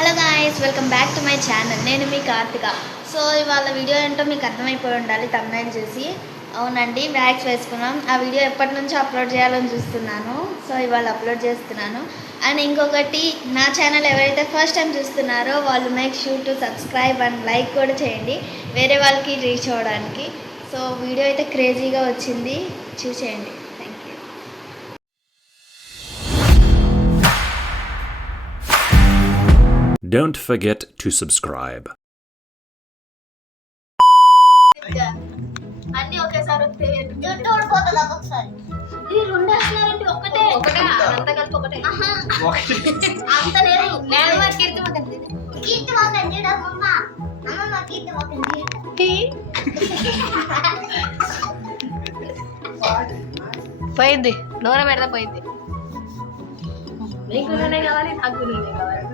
Hello guys welcome back to my channel నేను మీ Karthika. So ఇవాళ వీడియో ఏంటో మీకు అర్థమైపోయి ఉండాలి తమిళ చూసి. అవునండి బ్యాగ్స్ వేసుకున్నాం. ఆ వీడియో ఎప్పటి నుంచో అప్లోడ్ చేయాలని చూస్తున్నాను. సో ఇవాళ అప్లోడ్ చేస్తున్నాను. అండ్ ఇంకొకటి నా ఛానల్ ఎవరైతే ఫస్ట్ టైం చూస్తున్నారో వాళ్ళు make sure to subscribe and like కూడా చేయండి. వేరే వాళ్ళకి రీచ్ అవ్వడానికి. సో వీడియో అయితే క్రేజీగా వచ్చింది. చూసేయండి. Don't forget to subscribe. అన్ని ఒకేసారి వస్తే జుట్టు ఊడిపోతుంది ఒక్కొక్కసారి ఈ రెండు వేస్తున్నారంటే ఒక్కటే ఒకటే అంతా కలిపి ఒకటే అంత లేదు నేను మా కీర్తి మొక్కండి కీర్తి మొక్కండి అమ్మమ్మ అమ్మమ్మ కీర్తి మొక్కండి పోయింది నూనె పెడితే పోయింది నీకు నూనె కావాలి నాకు నూనె కావాలి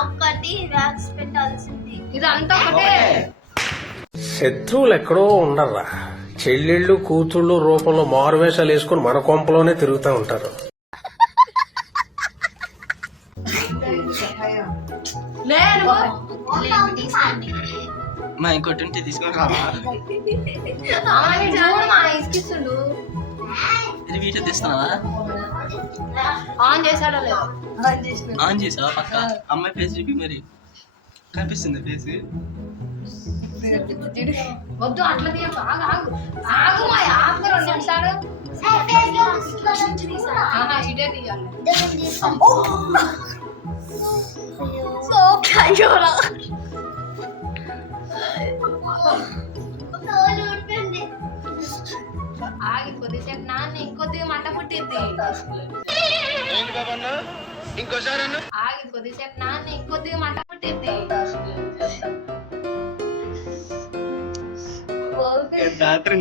ఒక్కటి వ్యాక్స్ పెట్టాల్సింది. ఒకటే. శత్రువులు ఎక్కడో ఉండర్రా. చెల్లెళ్ళు కూతుళ్ళు రూపంలో మారువేషాలు వేసుకుని మన కొంపలోనే తిరుగుతూ ఉంటారు. మా ఇంకోటి ఉంటే తీసుకొని తీస్తున్నావా? ఆన్ చేశాడో లేదు. ఆన్ చేసిన. ఆన్ చేసావా పక్క. అమ్మాయి ఫేస్ చూపి మరి. కనిపిస్తుంది ఫేస్ వద్దు అట్లా తీయ ఆగు ఆగు. ఆగు మా ఆగు రెండు నిమిషాలు. ఆహా ఇదే తీయాలి. సో అయ్యోరా ఆగి కొద్దిసేపు నాన్న ఇంకొద్దిగా మంట పుట్టింది ఆగి కొద్దిసేపు నాన్న ఇంకొద్దిగా మంట పుట్టింది రాత్రి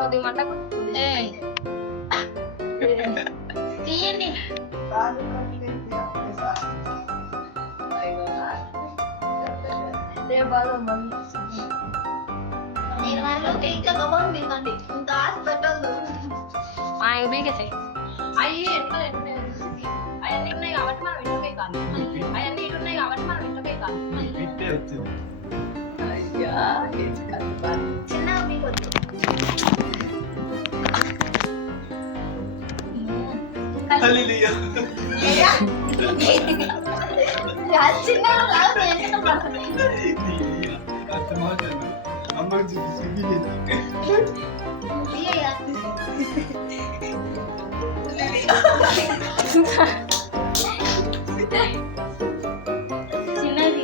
కొద్దిగా మంట పుట్టింది తీయండి. నేను బీకేసాయి అయ్యి ఎట్లా అవన్నీ ఉన్నాయి కాబట్టి మనం ఇంట్లోకే కాదు. అవన్నీ ఇటు ఉన్నాయి కాబట్టి మనం ఇంట్లోకే కాదు. చిన్నగా మీకు వద్దు. చిన్నగా కాదు నేను పడుతుంది అమ్మకి చూపి చిన్నది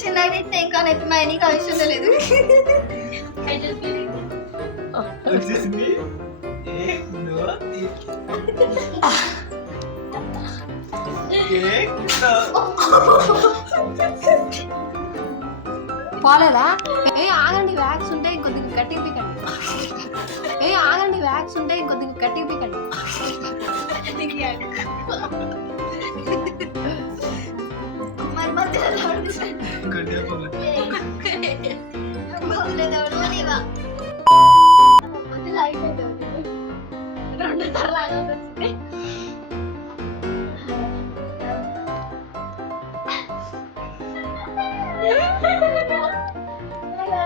చిన్నది ఇంకా నెప్పి మా నీకు అవసరం లేదు వచ్చేసింది एक ఫాలోరా ఏ ఆగండి వ్యాక్స్ ఉంటే ఇంకొద్దిగా గట్టికి పీకండి ఏ ఆగండి వ్యాక్స్ ఉంటే ఇంకొద్దిగా గట్టికి పీకండి రెండు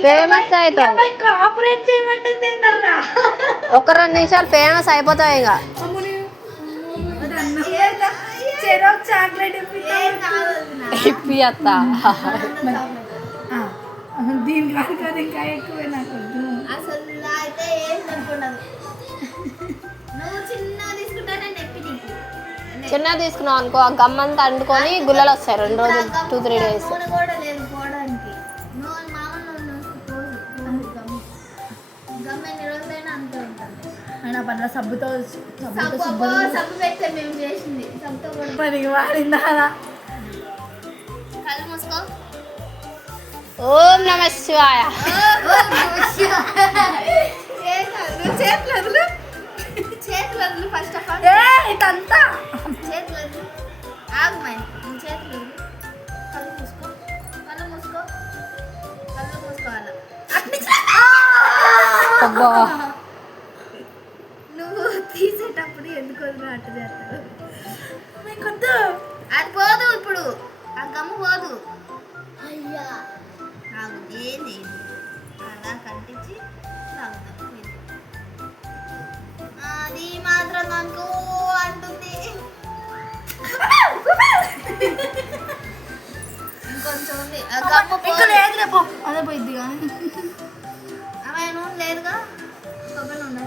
అవుతావు ఫేమస్ ఒక రెండు నిమిషాలు ఫేమస్ అయిపోతావు ఇక. ఇప్పియత్తా దీని కాదు కదా ఇంకా ఎక్కువ నాకు వద్దు. అసలు అయితే ఏం తప్పు ఉండదు నువ్వు చిన్న తీసుకుంటానే నొప్పి నీకు. చిన్నగా తీసుకున్నాం అనుకో ఆ గమ్ అంతా అంటుకొని గుల్లలు వస్తాయి రెండు రోజులు టూ త్రీ డేస్ ఆయన పట్ల సబ్బుతో సబ్బు పెడితే మేము చేసింది. సబ్బుతో కూడా. పనికి వాడిందా? కళ్ళు మూసుకో. ఓం నమ శివాయ. చేతులు చేతులు ఫస్ట్ ఆఫ్ ఆల్ ఇదంతా? చేతులు వదులు. ఆగు మై. నువ్వు చేతులు కళ్ళు మూసుకో. కళ్ళు మూసుకో. కళ్ళు మూసుకోవాలి. అబ్బా. ఎందుకు వదిలి అట్టు మీకొద్దు అది పోదు ఇప్పుడు. ఆ గమ్ము పోదు. అయ్యా. నాకు ఏంది? అలా కట్టించి తాగుతాం అది మాత్రం నాకు అంటుంది. ఇంకొంచెం ఉంది. ఆ గమ్ము. లేదు రేపు అదే పోయిద్ది కానీ అమ్మాయి నూనె లేదుగా? కొబ్బరి నూనె